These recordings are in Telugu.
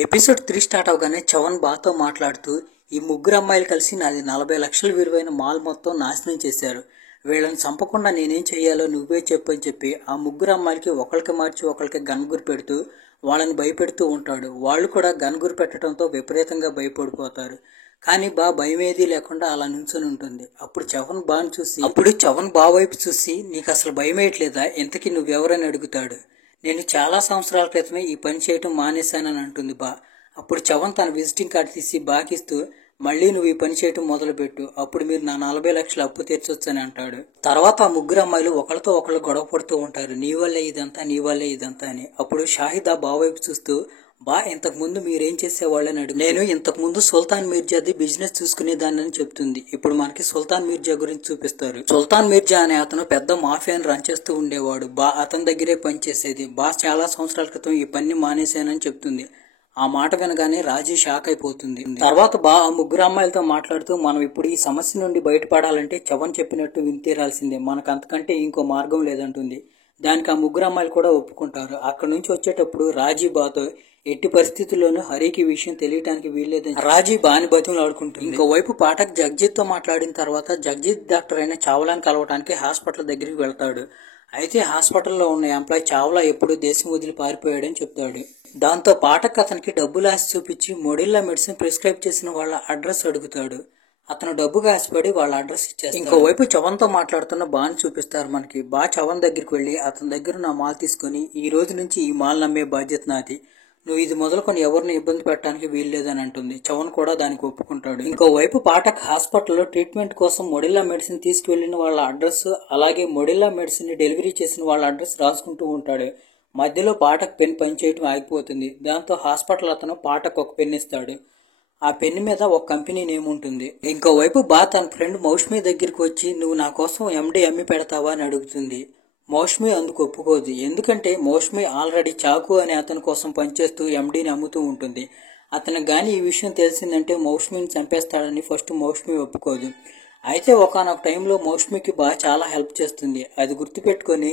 ఎపిసోడ్ 3 స్టార్ట్ అవగానే చవన్ బాతో మాట్లాడుతూ ఈ ముగ్గురు అమ్మాయిలు కలిసి నాది 40 లక్షల విలువైన మాల్ మొత్తం నాశనం చేశారు. వీళ్ళని చంపకుండా నేనేం చెయ్యాలో నువ్వే చెప్పు అని చెప్పి ఆ ముగ్గురు అమ్మాయిలకి ఒకరికి మార్చి ఒకరికి గన్ గురి పెడుతూ వాళ్ళని భయపెడుతూ ఉంటాడు. వాళ్ళు కూడా గన్ గురి పెట్టడంతో విపరీతంగా భయపడిపోతారు. కానీ భయం ఏదీ లేకుండా అలా నుంచొని ఉంటుంది. అప్పుడు చవన్ బా వైపు చూసి నీకు అసలు భయం వేయట్లేదా, ఇంతకీ నువ్వెవరని అడుగుతాడు. నేను చాలా సంవత్సరాల క్రితమే ఈ పని చేయటం మానేశానని అంటుంది బా. అప్పుడు చవన్ తన విజిటింగ్ కార్డు తీసి బాకిస్తూ మళ్ళీ నువ్వు ఈ పని చేయటం మొదలుపెట్టు, అప్పుడు మీరు నా 40 లక్షల అప్పు తీర్చొచ్చని అంటాడు. తర్వాత ఆ ముగ్గురు అమ్మాయిలు ఒకళ్ళతో ఒకళ్ళు గొడవ పడుతూ ఉంటారు, నీ వల్లే ఇదంతా అని. అప్పుడు షాహిదా బా వైపు చూస్తూ ఇంతకు ముందు మీరేం చేసేవాళ్ళని అడుగు. నేను ఇంతకు ముందు సుల్తాన్ మీర్జాది బిజినెస్ చూసుకునేదాన్ని అని చెప్తుంది. ఇప్పుడు మనకి సుల్తాన్ మీర్జా గురించి చూపిస్తారు. సుల్తాన్ మీర్జా అనే అతను పెద్ద మాఫియాని రన్ చేస్తూ ఉండేవాడు. అతని దగ్గరే పనిచేసేది. చాలా సంవత్సరాల క్రితం ఈ పని మానేశానని చెప్తుంది. ఆ మాట వినగానే రాజీ షాక్ అయిపోతుంది. తర్వాత ఆ ముగ్గురు అమ్మాయిలతో మాట్లాడుతూ మనం ఇప్పుడు ఈ సమస్య నుండి బయటపడాలంటే చవన్ చెప్పినట్టు వినితీరాల్సిందే, మనకు అంతకంటే ఇంకో మార్గం లేదంటుంది. దానికి ఆ ముగ్గురు అమ్మాయిలు కూడా ఒప్పుకుంటారు. అక్కడ నుంచి వచ్చేటప్పుడు రాజీ బాతో ఎట్టి పరిస్థితుల్లోనూ హరికి విషయం తెలియటానికి వీల్లేదని రాజీ బాని బతిమలాడుకుంటుంది. ఇంకోవైపు పాఠక్ జగ్జిత్ తో మాట్లాడిన తర్వాత జగ్జిత్ డాక్టర్ అయిన చావ్లాని కలవటానికి హాస్పిటల్ దగ్గరికి వెళ్తాడు. అయితే హాస్పిటల్లో ఉన్న ఎంప్లాయ్ చావ్లా ఎప్పుడు దేశం వదిలి పారిపోయాడని చెప్తాడు. దాంతో పాఠక్ అతనికి డబ్బులు ఆశ చూపించి మొడిల్లా మెడిసిన్ ప్రిస్క్రైబ్ చేసిన వాళ్ళ అడ్రస్ అడుగుతాడు. అతను డబ్బుగా ఆశపడి వాళ్ళ అడ్రస్ ఇచ్చేస్తాడు. ఇంకోవైపు చవన్ తో మాట్లాడుతున్న బాని చూపిస్తారు మనకి. చవన్ దగ్గరికి వెళ్లి అతని దగ్గర నా మాల్ తీసుకుని ఈ రోజు నుంచి ఈ మాల్ నమ్మే బాధ్యత నాది, నువ్వు ఇది మొదలుకొని ఎవరిని ఇబ్బంది పెట్టడానికి వీల్లేదని అంటుంది. చవన్ కూడా దానికి ఒప్పుకుంటాడు. ఇంకోవైపు పాఠక్ హాస్పిటల్లో ట్రీట్మెంట్ కోసం మొడిల్లా మెడిసిన్ తీసుకువెళ్లిన వాళ్ళ అడ్రస్ అలాగే మొడిల్లా మెడిసిన్ ని డెలివరీ చేసిన వాళ్ళ అడ్రస్ రాసుకుంటూ ఉంటాడు. మధ్యలో పాఠక్ పెన్ పనిచేయటం ఆగిపోతుంది. దాంతో హాస్పిటల్ అతను పాఠక్ ఒక పెన్ ఇస్తాడు. ఆ పెన్ మీద ఒక కంపెనీ నేమ్ ఉంటుంది. ఇంకోవైపు తన ఫ్రెండ్ మౌష్మి దగ్గరికి వచ్చి నువ్వు నా కోసం ఎండి అమ్మి పెడతావా అని అడుగుతుంది. మౌష్మి అందుకు ఒప్పుకోదు. ఎందుకంటే మౌష్మి ఆల్రెడీ చాకు అనే అతని కోసం పనిచేస్తూ ఎండీని అమ్ముతూ ఉంటుంది. అతనికి గాని ఈ విషయం తెలిసిందంటే మౌష్మిని చంపేస్తాడని ఫస్ట్ మౌష్మి ఒప్పుకోదు. అయితే ఒకానొక టైంలో మౌష్మికి చాలా హెల్ప్ చేస్తుంది. అది గుర్తుపెట్టుకుని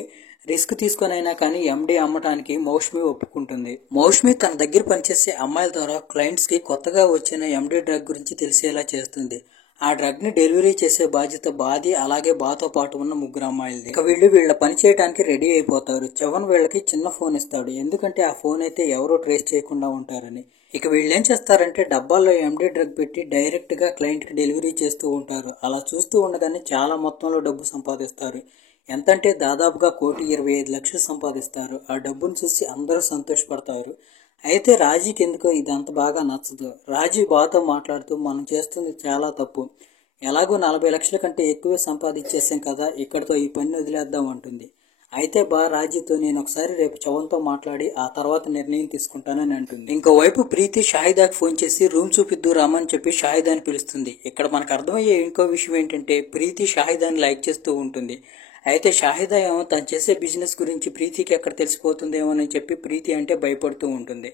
రిస్క్ తీసుకునైనా కానీ ఎండి అమ్మటానికి మౌష్మి ఒప్పుకుంటుంది. మౌష్మి తన దగ్గర పనిచేసే అమ్మాయిల ద్వారా క్లయింట్స్ కి కొత్తగా వచ్చిన ఎండి డ్రగ్ గురించి తెలిసేలా చేస్తుంది. ఆ డ్రగ్ ని డెలివరీ చేసే బాధ్యత బాది అలాగే బాతో పాటు ఉన్న ముగ్గురు అమ్మాయిలది. ఇక వీళ్ళ పని చేయడానికి రెడీ అయిపోతారు. చవన్ వీళ్ళకి చిన్న ఫోన్ ఇస్తాడు. ఎందుకంటే ఆ ఫోన్ అయితే ఎవరో ట్రేస్ చేయకుండా ఉంటారని. ఇక వీళ్ళు ఏం చేస్తారంటే డబ్బాల్లో ఎండి డ్రగ్ పెట్టి డైరెక్ట్ గా క్లయింట్ కి డెలివరీ చేస్తూ ఉంటారు. అలా చూస్తూ ఉండగానే చాలా మొత్తంలో డబ్బు సంపాదిస్తారు. ఎంతంటే దాదాపుగా 1,25,00,000 సంపాదిస్తారు. ఆ డబ్బును చూసి అందరూ సంతోషపడతారు. అయితే రాజీకి ఎందుకో ఇది అంత బాగా నచ్చదు. రాజీ బాతో మాట్లాడుతూ మనం చేస్తుంది చాలా తప్పు, ఎలాగో 40 లక్షల కంటే ఎక్కువే సంపాదించేసాం కదా, ఇక్కడితో ఈ పని వదిలేద్దాం అంటుంది. అయితే రాజీతో నేను ఒకసారి రేపు చవన్తో మాట్లాడి ఆ తర్వాత నిర్ణయం తీసుకుంటానని అంటుంది. ఇంకోవైపు ప్రీతి షాహిదాకి ఫోన్ చేసి రూమ్ చూపిద్దు రామని చెప్పి షాహిదాని పిలుస్తుంది. ఇక్కడ మనకు అర్థమయ్యే ఇంకో విషయం ఏంటంటే ప్రీతి షాహిదాని లైక్ చేస్తూ ఉంటుంది. అయితే షాహిదా ఏమో తను చేసే బిజినెస్ గురించి ప్రీతికి ఎక్కడ తెలిసిపోతుందేమోనని చెప్పి ప్రీతి అంటే భయపడుతూ ఉంటుంది.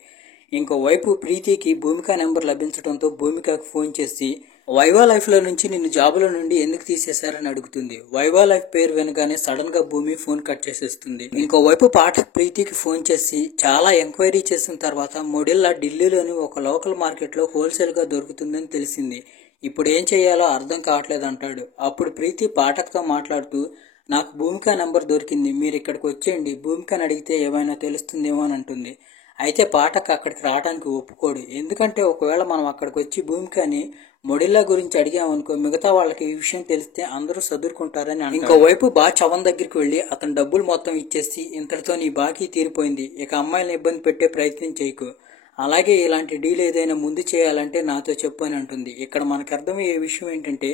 ఇంకోవైపు ప్రీతికి భూమిక నెంబర్ లభించడంతో భూమికకు ఫోన్ చేసి వైవా లైఫ్ లో నుంచి నిన్ను జాబులో నుండి ఎందుకు తీసేశారని అడుగుతుంది. వైవా లైఫ్ పేరు వినగానే సడన్ గా భూమి ఫోన్ కట్ చేసేస్తుంది. ఇంకోవైపు పాఠక్ ప్రీతికి ఫోన్ చేసి చాలా ఎంక్వైరీ చేసిన తర్వాత మొడిల్లా ఢిల్లీలోని ఒక లోకల్ మార్కెట్ లో హోల్సేల్ గా దొరుకుతుందని తెలిసింది. ఇప్పుడు ఏం చేయాలో అర్థం కావట్లేదు అంటాడు. అప్పుడు ప్రీతి పాఠక్ తో మాట్లాడుతూ నాకు భూమిక నెంబర్ దొరికింది, మీరు ఇక్కడికి వచ్చేయండి, భూమికని అడిగితే ఏమైనా తెలుస్తుందేమో అని అంటుంది. అయితే పాఠక్ అక్కడికి రావడానికి ఒప్పుకోడు. ఎందుకంటే ఒకవేళ మనం అక్కడికి వచ్చి భూమికని మొడిల్లా గురించి అడిగామనుకో మిగతా వాళ్ళకి ఈ విషయం తెలిస్తే అందరూ సదురుకుంటారని అంటాడు. ఇంకోవైపు చవన్ దగ్గరికి వెళ్లి అతను డబ్బులు మొత్తం ఇచ్చేసి ఇంతటితో నీ బాకీ తీరిపోయింది, ఇక అమ్మాయిని ఇబ్బంది పెట్టే ప్రయత్నం చేయకు, అలాగే ఇలాంటి డీల్ ఏదైనా ముందు చేయాలంటే నాతో చెప్పు అని అంటుంది. ఇక్కడ మనకు అర్థమయ్యే విషయం ఏంటంటే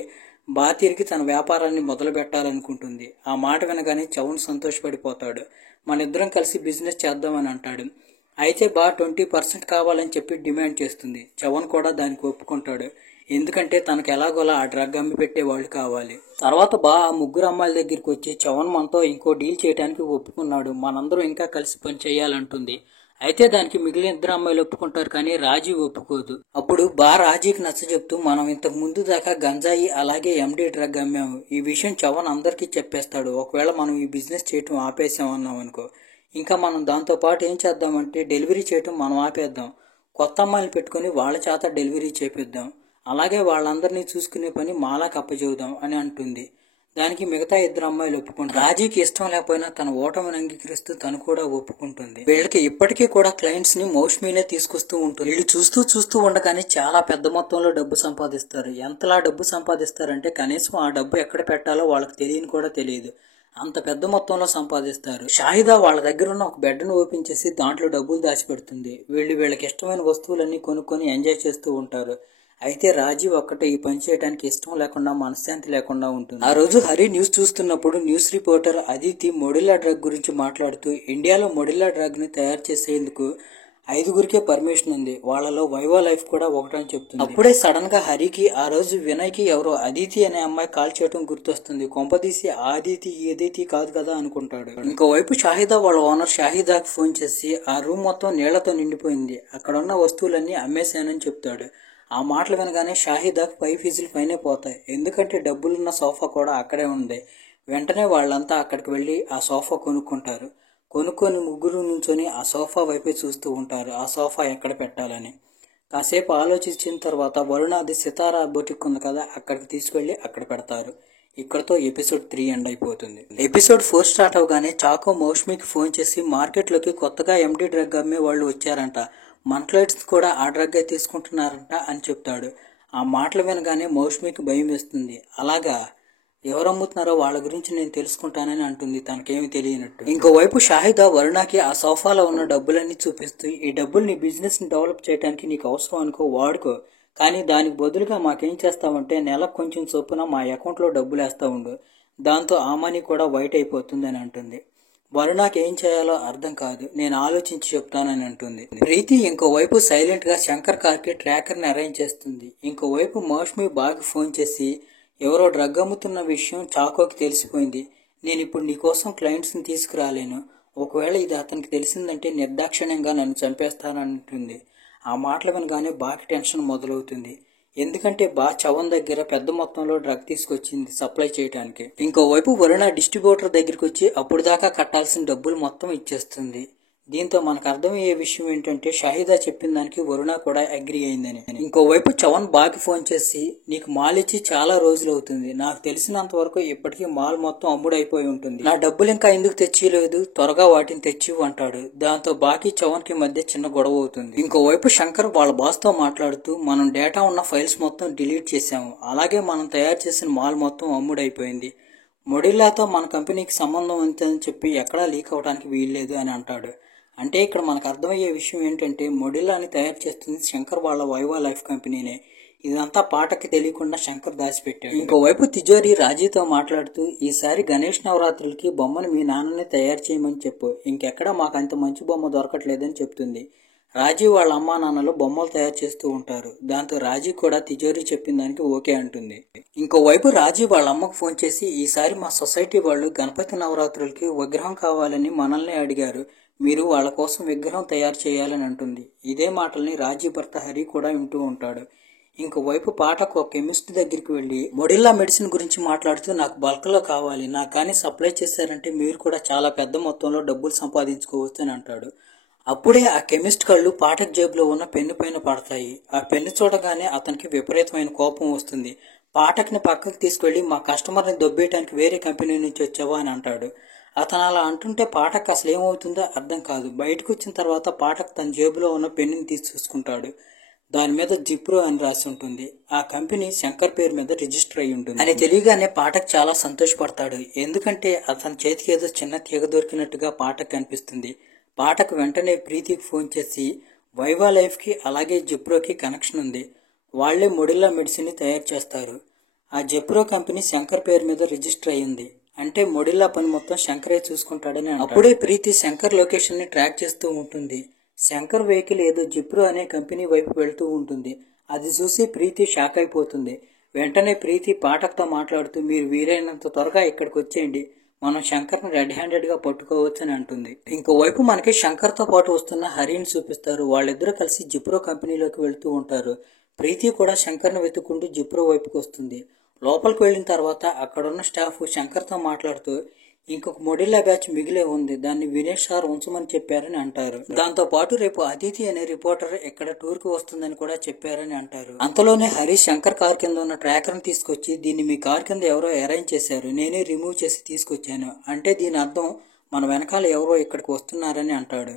తిరిగి తన వ్యాపారాన్ని మొదలు పెట్టాలనుకుంటుంది. ఆ మాట వినగానే చవన్ సంతోషపడిపోతాడు. మన ఇద్దరం కలిసి బిజినెస్ చేద్దామని అంటాడు. అయితే 20% కావాలని చెప్పి డిమాండ్ చేస్తుంది. చవన్ కూడా దానికి ఒప్పుకుంటాడు. ఎందుకంటే తనకు ఎలాగోలా ఆ డ్రగ్ అమ్మి పెట్టే వాళ్ళు కావాలి. తర్వాత ఆ ముగ్గురు అమ్మాయిల దగ్గరికి వచ్చి చవన్ మనతో ఇంకో డీల్ చేయడానికి ఒప్పుకున్నాడు, మనందరం ఇంకా కలిసి పని చేయాలంటుంది. అయితే దానికి మిగిలిన ఇద్దరు అమ్మాయిలు ఒప్పుకుంటారు, కానీ రాజీ ఒప్పుకోదు. అప్పుడు రాజీకి నచ్చజెప్తూ మనం ఇంతకు ముందు దాకా గంజాయి అలాగే ఎండి డ్రగ్ అమ్మాము, ఈ విషయం చవన్ అందరికీ చెప్పేస్తాడు. ఒకవేళ మనం ఈ బిజినెస్ చేయటం ఆపేసామన్నాం అనుకో, ఇంకా మనం దాంతో పాటు ఏం చేద్దామంటే డెలివరీ చేయటం మనం ఆపేద్దాం, కొత్త అమ్మాయిని పెట్టుకుని వాళ్ళ చేత డెలివరీ చేపిద్దాం, అలాగే వాళ్ళందరినీ చూసుకునే పని మాలాకి అప్పచెబుదాం అని అంటుంది. దానికి మిగతా ఇద్దరు అమ్మాయిలు ఒప్పుకుంటారు. రాజీకి ఇష్టం లేకపోయినా తన ఓటమిని అంగీకరిస్తూ తను కూడా ఒప్పుకుంటుంది. వీళ్ళకి ఇప్పటికీ కూడా క్లయింట్స్ ని మౌష్మీనే తీసుకొస్తూ ఉంటుంది. వీళ్ళు చూస్తూ ఉండగానే చాలా పెద్ద మొత్తంలో డబ్బు సంపాదిస్తారు. ఎంతలా డబ్బు సంపాదిస్తారంటే కనీసం ఆ డబ్బు ఎక్కడ పెట్టాలో వాళ్ళకి తెలియని కూడా తెలియదు. అంత పెద్ద మొత్తంలో సంపాదిస్తారు. షాహిదా వాళ్ళ దగ్గర ఉన్న ఒక బెడ్ ను ఓపెన్ చేసి దాంట్లో డబ్బులు దాచిపెడుతుంది. వీళ్ళకి ఇష్టమైన వస్తువులన్నీ కొనుక్కొని ఎంజాయ్ చేస్తూ ఉంటారు. అయితే రాజీవ్ ఒక్కటే ఈ పని చేయడానికి ఇష్టం లేకుండా, మనశ్శాంతి లేకుండా ఉంటుంది. ఆ రోజు హరి న్యూస్ చూస్తున్నప్పుడు న్యూస్ రిపోర్టర్ అదితి మొడిల్లా డ్రగ్ గురించి మాట్లాడుతూ, ఇండియాలో మొడిల్లా డ్రగ్ ని తయారు చేసేందుకు 5గురికే పర్మిషన్ ఉంది, వాళ్ళలో వైవా లైఫ్ కూడా ఒకటని చెప్తుంది. అప్పుడే సడన్ గా హరికి ఆ రోజు వినయ్ కి ఎవరో అదితి అనే అమ్మాయి కాల్ చేయడం గుర్తొస్తుంది. కొంపదీసి ఆదితి ఈ అదితి కాదు కదా అనుకుంటాడు. ఇంకోవైపు షాహిదా వాళ్ళ ఓనర్ షాహిదాకి ఫోన్ చేసి ఆ రూమ్ మొత్తం నీళ్లతో నిండిపోయింది, అక్కడున్న వస్తువులన్నీ అమ్మేశానని చెప్తాడు. ఆ మాటలు వినగానే షాహిదాకు 5 ఫీజులు పైనే పోతాయి. ఎందుకంటే డబ్బులున్న సోఫా కూడా అక్కడే ఉంది. వెంటనే వాళ్ళంతా అక్కడికి వెళ్లి ఆ సోఫా కొనుక్కుంటారు. కొనుక్కొని ముగ్గురు నుంచొని ఆ సోఫా వైపే చూస్తూ ఉంటారు, ఆ సోఫా ఎక్కడ పెట్టాలని. కాసేపు ఆలోచించిన తర్వాత వరుణాది సితారా బొటిక్ ఉంది కదా, అక్కడికి తీసుకెళ్లి అక్కడ పెడతారు. ఇక్కడతో ఎపిసోడ్ 3 ఎండ్ అయిపోతుంది. ఎపిసోడ్ 4 స్టార్ట్ అవగానే చాకో మౌష్మికి ఫోన్ చేసి మార్కెట్లోకి కొత్తగా ఎండి డ్రగ్ అమ్మే వాళ్ళు వచ్చారంట, మన క్లయింట్స్ కూడా ఆ డ్రగ్ తీసుకుంటున్నారంట అని చెప్తాడు. ఆ మాటలు వినగానే మౌష్మికి భయం వేస్తుంది. అలాగా, ఎవరు అమ్ముతున్నారో వాళ్ళ గురించి నేను తెలుసుకుంటానని అంటుంది, తనకేమి తెలియనట్టు. ఇంకోవైపు షాహిదా వరుణకి ఆ సోఫాలో ఉన్న డబ్బులన్నీ చూపిస్తూ, ఈ డబ్బులు నీ బిజినెస్ ని డెవలప్ చేయడానికి నీకు అవసరం అనుకో, వాడుకో, కానీ దానికి బదులుగా మాకేం చేస్తావంటే నెలకు కొంచెం చొప్పున మా అకౌంట్లో డబ్బులు వేస్తా ఉండు, దాంతో ఆ మనీ కూడా వైట్ అయిపోతుంది అని అంటుంది. వరుణకి ఏం చేయాలో అర్థం కాదు, నేను ఆలోచించి చెప్తానని అంటుంది. ప్రీతి ఇంకోవైపు సైలెంట్ గా శంకర్ కార్కి ట్రాకర్ ని అరేంజ్ చేస్తుంది. ఇంకోవైపు మౌష్మి బాగా ఫోన్ చేసి, ఎవరో డ్రగ్ అమ్ముతున్న విషయం చాకోకి తెలిసిపోయింది, నేను ఇప్పుడు నీకోసం క్లయింట్స్ ని తీసుకురాలేను, ఒకవేళ ఇది అతనికి తెలిసిందంటే నిర్దాక్షిణ్యంగా నన్ను చంపేస్తానంటుంది. ఆ మాటలు వినగానే బాగా టెన్షన్ మొదలవుతుంది. ఎందుకంటే చవన్ దగ్గర పెద్ద మొత్తంలో డ్రగ్ తీసుకొచ్చింది సప్లై చేయడానికి. ఇంకోవైపు వరుణ డిస్ట్రిబ్యూటర్ దగ్గరికి వచ్చి అప్పుడు దాకా కట్టాల్సిన డబ్బులు మొత్తం ఇచ్చేస్తుంది. దీంతో మనకు అర్థమయ్యే విషయం ఏంటంటే షాహిదా చెప్పిన దానికి వరుణ కూడా అగ్రి అయిందని. ఇంకోవైపు చవన్ బాగా ఫోన్ చేసి, నీకు మాల్ ఇచ్చి చాలా రోజులు అవుతుంది, నాకు తెలిసినంత వరకు ఇప్పటికీ మాల్ మొత్తం అమ్ముడైపోయి ఉంటుంది, నా డబ్బులు ఇంకా ఎందుకు తెచ్చిలేదు, త్వరగా వాటిని తెచ్చివు అంటాడు. దాంతో బాకీ చవన్ కి మధ్య చిన్న గొడవ అవుతుంది. ఇంకోవైపు శంకర్ వాళ్ళ బాస్ తో మాట్లాడుతూ, మనం డేటా ఉన్న ఫైల్స్ మొత్తం డిలీట్ చేశాము, అలాగే మనం తయారు చేసిన మాల్ మొత్తం అమ్ముడైపోయింది, మొడిల్లాతో మన కంపెనీకి సంబంధం ఉందని చెప్పి ఎక్కడా లీక్ అవడానికి వీల్లేదు అని అంటాడు. అంటే ఇక్కడ మనకు అర్థమయ్యే విషయం ఏంటంటే మొడిల్లాని తయారు చేస్తుంది శంకర్ వాళ్ళ వైవా లైఫ్ కంపెనీనే. ఇదంతా పాటకి తెలియకుండా శంకర్ దాచిపెట్టాడు. ఇంకోవైపు తిజోరి రాజీతో మాట్లాడుతూ, ఈసారి గణేష్ నవరాత్రులకి బొమ్మను మీ నాన్నని తయారు చేయమని చెప్పు, ఇంకెక్కడా మాకు అంత మంచి బొమ్మ దొరకట్లేదని చెప్తుంది. రాజీ వాళ్ళ అమ్మా నాన్నలు బొమ్మలు తయారు చేస్తూ ఉంటారు. దాంతో రాజీ కూడా తిజోరి చెప్పిన దానికి ఓకే అంటుంది. ఇంకోవైపు రాజీ వాళ్ళ అమ్మకు ఫోన్ చేసి, ఈసారి మా సొసైటీ వాళ్ళు గణపతి నవరాత్రులకి విగ్రహం కావాలని మనల్ని అడిగారు, మీరు వాళ్ళ కోసం విగ్రహం తయారు చేయాలని అంటుంది. ఇదే మాటల్ని రాజీ భర్త హరి కూడా వింటూ ఉంటాడు. ఇంకోవైపు పాఠక్ ఒక కెమిస్ట్ దగ్గరికి వెళ్లి మొడిల్లా మెడిసిన్ గురించి మాట్లాడుతూ, నాకు బల్క్ లో కావాలి, నాకు కానీ సప్లై చేశారంటే మీరు కూడా చాలా పెద్ద మొత్తంలో డబ్బులు సంపాదించుకోవచ్చు అని అంటాడు. అప్పుడే ఆ కెమిస్ట్ కళ్ళు పాఠక్ జేబులో ఉన్న పెన్ను పైన పడతాయి. ఆ పెన్ను చూడగానే అతనికి విపరీతమైన కోపం వస్తుంది. పాఠక్ ని పక్కకి తీసుకెళ్లి, మా కస్టమర్ ని దొబ్బేయడానికి వేరే కంపెనీ నుంచి వచ్చావా అని అంటాడు. అతను అలా అంటుంటే పాఠక్ అసలు ఏమవుతుందో అర్థం కాదు. బయటకు వచ్చిన తర్వాత పాఠక్ తన జేబులో ఉన్న పెన్నుని తీసి చూసుకుంటాడు. దాని మీద జిప్రో అని రాసి ఉంటుంది. ఆ కంపెనీ శంకర్ పేరు మీద రిజిస్టర్ అయి ఉంటుంది అని తెలియగానే పాఠక్ చాలా సంతోషపడతాడు. ఎందుకంటే అతని చేతికి ఏదో చిన్న తీగ దొరికినట్టుగా పాఠక్ కనిపిస్తుంది. పాఠక్ వెంటనే ప్రీతికి ఫోన్ చేసి, వైవా లైఫ్ కి అలాగే జిప్రోకి కనెక్షన్ ఉంది, వాళ్లే మొడిల్లా మెడిసిన్ ని తయారు చేస్తారు, ఆ జిప్రో కంపెనీ శంకర్ పేరు మీద రిజిస్టర్ అయ్యింది, అంటే మొడిల్లా పని మొత్తం శంకరే చూసుకుంటాడని అంటాడు. అప్పుడే ప్రీతి శంకర్ లొకేషన్ ని ట్రాక్ చేస్తూ ఉంటుంది. శంకర్ వెహికల్ ఏదో జిప్రో అనే కంపెనీ వైపు వెళ్తూ ఉంటుంది. అది చూసి ప్రీతి షాక్ అయిపోతుంది. వెంటనే ప్రీతి పాఠక్ తో మాట్లాడుతూ, మీరు వీలైనంత త్వరగా ఇక్కడికి వచ్చేయండి, మనం శంకర్ ని రెడ్ హ్యాండెడ్ గా పట్టుకోవచ్చు అని అంటుంది. ఇంకోవైపు మనకి శంకర్ తో పాటు వస్తున్న హరిని చూపిస్తారు. వాళ్ళిద్దరూ కలిసి జిప్రో కంపెనీలోకి వెళ్తూ ఉంటారు. ప్రీతి కూడా శంకర్ ని వెతుక్కుంటూ జిప్రో వైపుకి వస్తుంది. లోపలికి వెళ్లిన తర్వాత అక్కడున్న స్టాఫ్ శంకర్ తో మాట్లాడుతూ, ఇంకొక మొడిల్లా బ్యాచ్ మిగిలే ఉంది, దాన్ని వినేష్ సార్ ఉంచమని చెప్పారని అంటారు. దాంతో పాటు రేపు అదితి అనే రిపోర్టర్ ఇక్కడ టూర్ కి వస్తుందని కూడా చెప్పారని అంటారు. అంతలోనే హరీష్ శంకర్ కార్ కింద ఉన్న ట్రాకర్ ని తీసుకొచ్చి, దీన్ని మీ కార్ కింద ఎవరో అరేంజ్ చేశారు, నేనే రిమూవ్ చేసి తీసుకొచ్చాను అంటే దీని అర్థం మన వెనకాల ఎవరో ఇక్కడికి వస్తున్నారని అంటాడు.